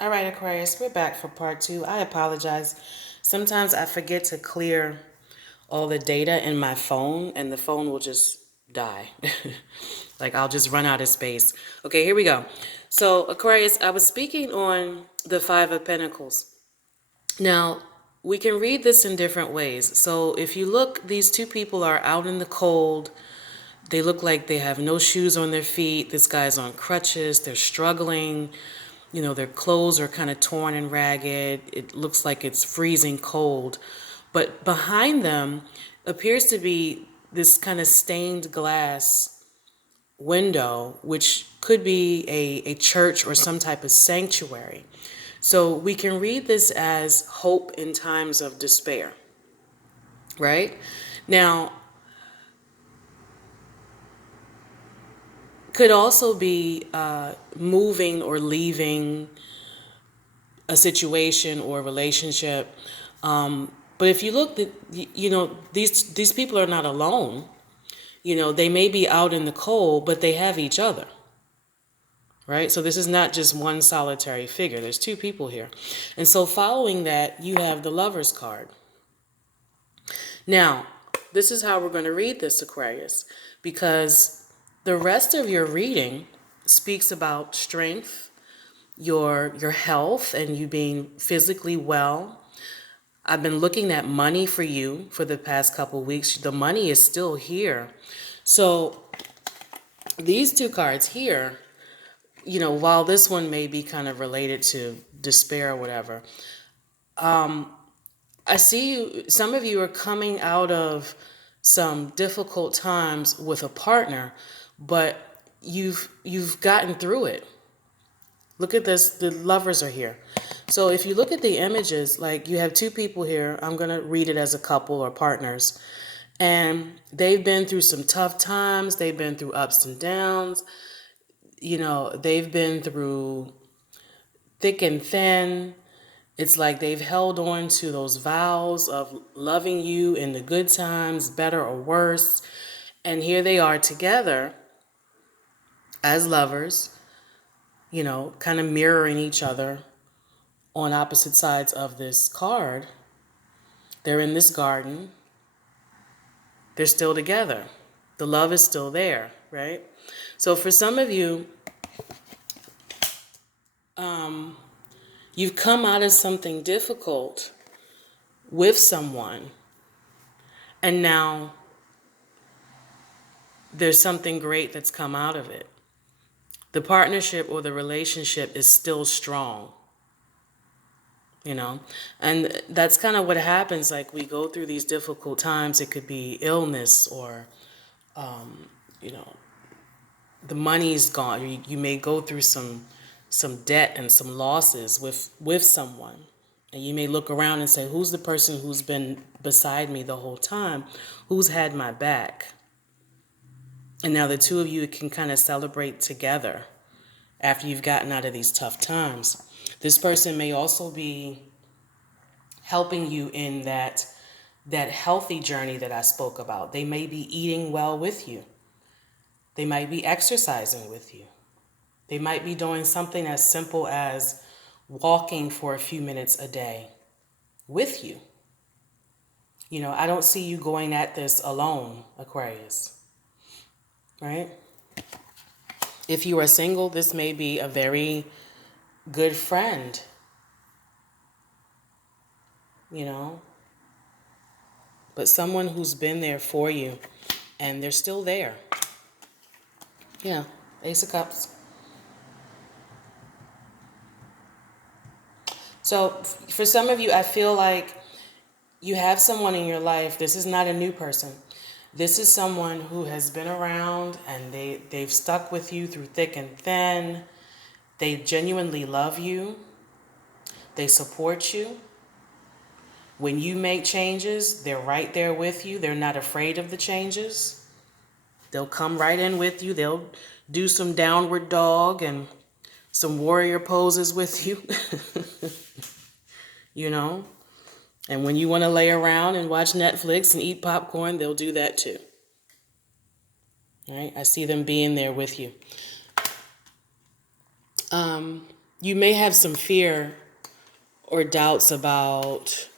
All right, Aquarius, we're back for part two. I apologize. Sometimes I forget to clear all the data in my phone, and the phone will just die. Like I'll just run out of space. Okay, here we go. So, Aquarius, I was speaking on the Five of Pentacles. Now, we can read this in different ways. So, if you look, these two people are out in the cold. They look like they have no shoes on their feet. This guy's on crutches. They're struggling. You know, their clothes are kind of torn and ragged. It looks like it's freezing cold. But behind them appears to be this kind of stained glass window, which could be a church or some type of sanctuary. So we can read this as hope in times of despair, right? Now, could also be moving or leaving a situation or a relationship. But if you look, these people are not alone. You know, they may be out in the cold, but they have each other, right? So this is not just one solitary figure. There's two people here. And so following that, you have the Lover's card. Now, this is how we're going to read this, Aquarius, because the rest of your reading speaks about strength, your health, and you being physically well. I've been looking at money for you for the past couple of weeks. The money is still here. So these two cards here, you know, while this one may be kind of related to despair or whatever, I see you, some of you are coming out of some difficult times with a partner, but you've gotten through it. Look at this, the lovers are here. So if you look at the images, like you have two people here, I'm going to read it as a couple or partners, and they've been through some tough times, they've been through ups and downs, you know, they've been through thick and thin. It's like they've held on to those vows of loving you in the good times, better or worse. And here they are together as lovers, you know, kind of mirroring each other on opposite sides of this card. They're in this garden. They're still together. The love is still there, right? So for some of you, you've come out of something difficult with someone, and now there's something great that's come out of it. The partnership or the relationship is still strong, you know? And that's kind of what happens. Like we go through these difficult times. It could be illness or, you know, the money's gone. You may go through some debt and some losses with someone. And you may look around and say, who's the person who's been beside me the whole time? Who's had my back? And now the two of you can kind of celebrate together after you've gotten out of these tough times. This person may also be helping you in that healthy journey that I spoke about. They may be eating well with you. They might be exercising with you. They might be doing something as simple as walking for a few minutes a day with you. You know, I don't see you going at this alone, Aquarius, right? If you are single, this may be a very good friend, you know, but someone who's been there for you and they're still there. Yeah, Ace of Cups. So for some of you, I feel like you have someone in your life. This is not a new person. This is someone who has been around and they've stuck with you through thick and thin. They genuinely love you. They support you. When you make changes, they're right there with you. They're not afraid of the changes. They'll come right in with you. They'll do some downward dog and some warrior poses with you. You know? And when you want to lay around and watch Netflix and eat popcorn, they'll do that too. All right? I see them being there with you. you may have some fear or doubts about,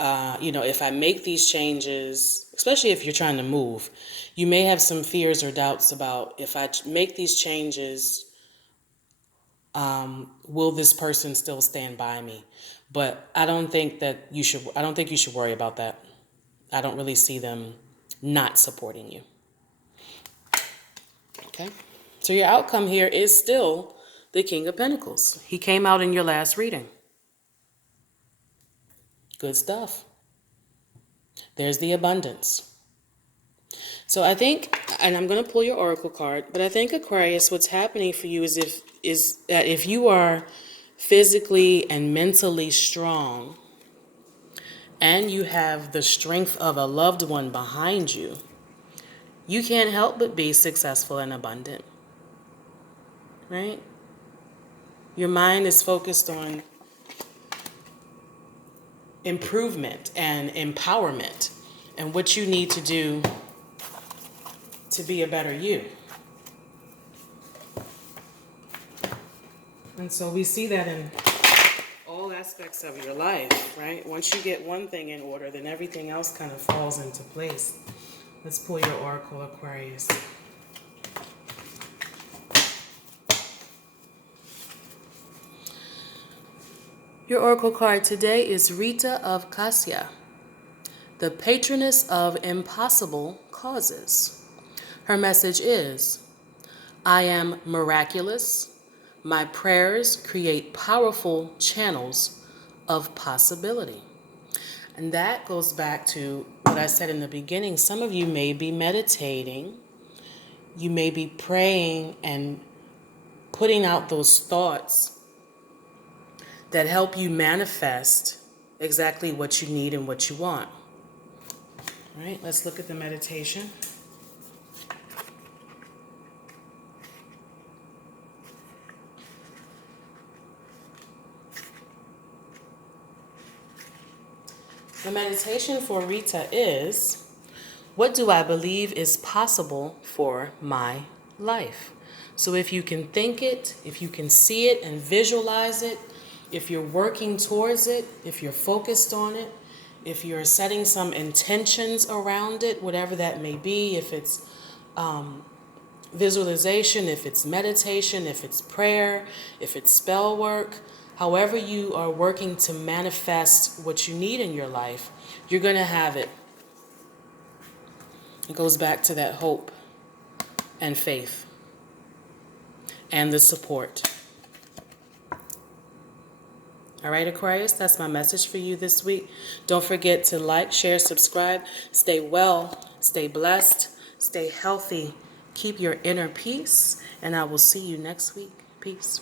if I make these changes, especially if you're trying to move, you may have some fears or doubts about if I make these changes, will this person still stand by me? But I don't think you should worry about that. I don't really see them not supporting you. Okay? So your outcome here is still the King of Pentacles. He came out in your last reading. Good stuff. There's the abundance. So I think, and I'm going to pull your oracle card, but I think, Aquarius, what's happening for you is that if you are physically and mentally strong and you have the strength of a loved one behind you, you can't help but be successful and abundant. Right? Your mind is focused on improvement and empowerment and what you need to do to be a better you. And so we see that in all aspects of your life, right? Once you get one thing in order, then everything else kind of falls into place. Let's pull your oracle, Aquarius. Your oracle card today is Rita of Cassia, the patroness of impossible causes. Her message is, I am miraculous. My prayers create powerful channels of possibility. And that goes back to what I said in the beginning. Some of you may be meditating. You may be praying and putting out those thoughts that help you manifest exactly what you need and what you want. All right, let's look at the meditation. The meditation for Rita is, what do I believe is possible for my life? So if you can think it, if you can see it and visualize it, if you're working towards it, if you're focused on it, if you're setting some intentions around it, whatever that may be, if it's visualization, if it's meditation, if it's prayer, if it's spell work, however you are working to manifest what you need in your life, you're going to have it. It goes back to that hope and faith and the support. All right, Aquarius, that's my message for you this week. Don't forget to like, share, subscribe. Stay well, stay blessed, stay healthy. Keep your inner peace, and I will see you next week. Peace.